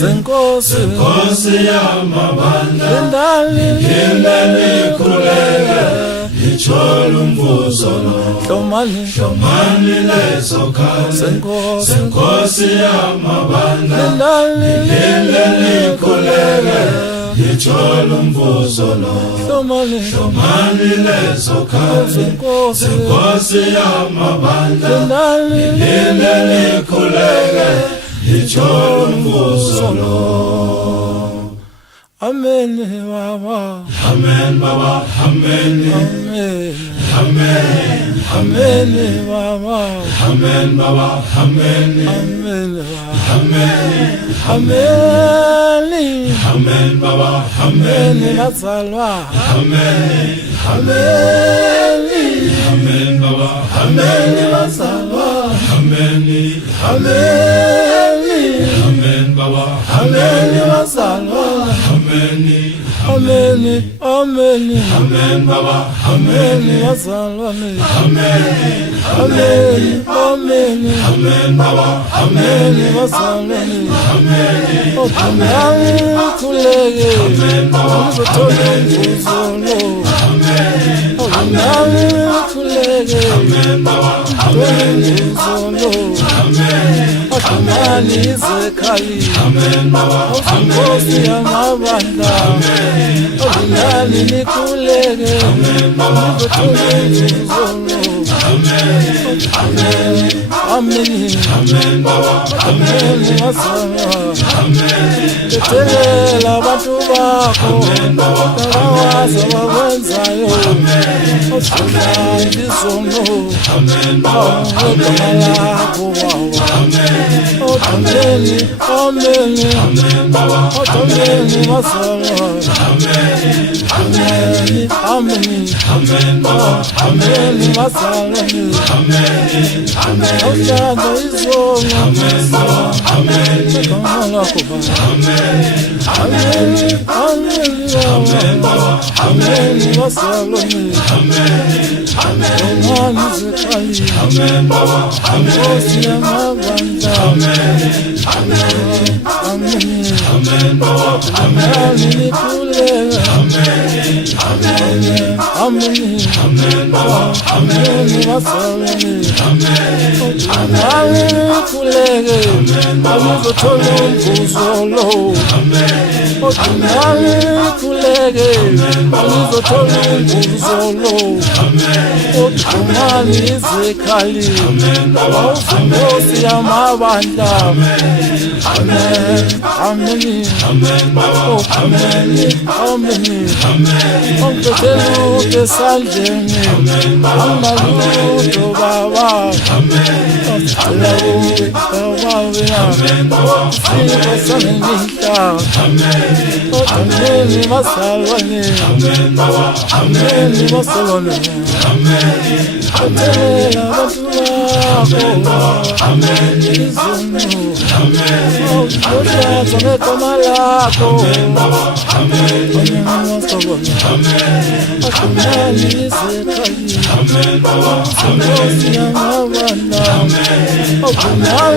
zenkosi yamabandla likhuleke ithole umvuzo lo hlomani lezokhali zenkosi yamabandla likhuleke ithole umvuzo lo hlomani lezokhali zenkosi yamabandla likhuleke ithole umvuzo lo. Amen baba, amen baba, amen, amen, amen, amen baba, amen baba, amen, amen, amen, amen, amen baba, amen bazalwa, amen, amen, amen baba, amen bazalwa, amen, amen, amen baba, amen bazalwa. Amen, amen, amen, amen, Baba, amen, Azalwane, amen, amen, amen, amen, Baba, amen, Azalwane, amen, amen, kulege, amen, Baba, amen, Uzolo, amen, amen, kulege, amen, Baba, amen, Uzolo, amen, amen, Izekali, amen, Baba, amen, Abanda, amen, likhuleke, amen, Baba, amen, amen, amen, amen, Baba, amen, amen, tetelela abantu bakho, abawazi abakwenzayo, osifuna izono, amen, Baba, amen, amen, amen, amen, Baba, amen, amen, amen, amen, amen, Baba, amen, amen, amen, oshanda izono, amen, Baba, amen, amen, amen, amen, Baba, amen, amen, amen, Baba, amen, amen, Baba, amen, amen, Baba, amen, amen,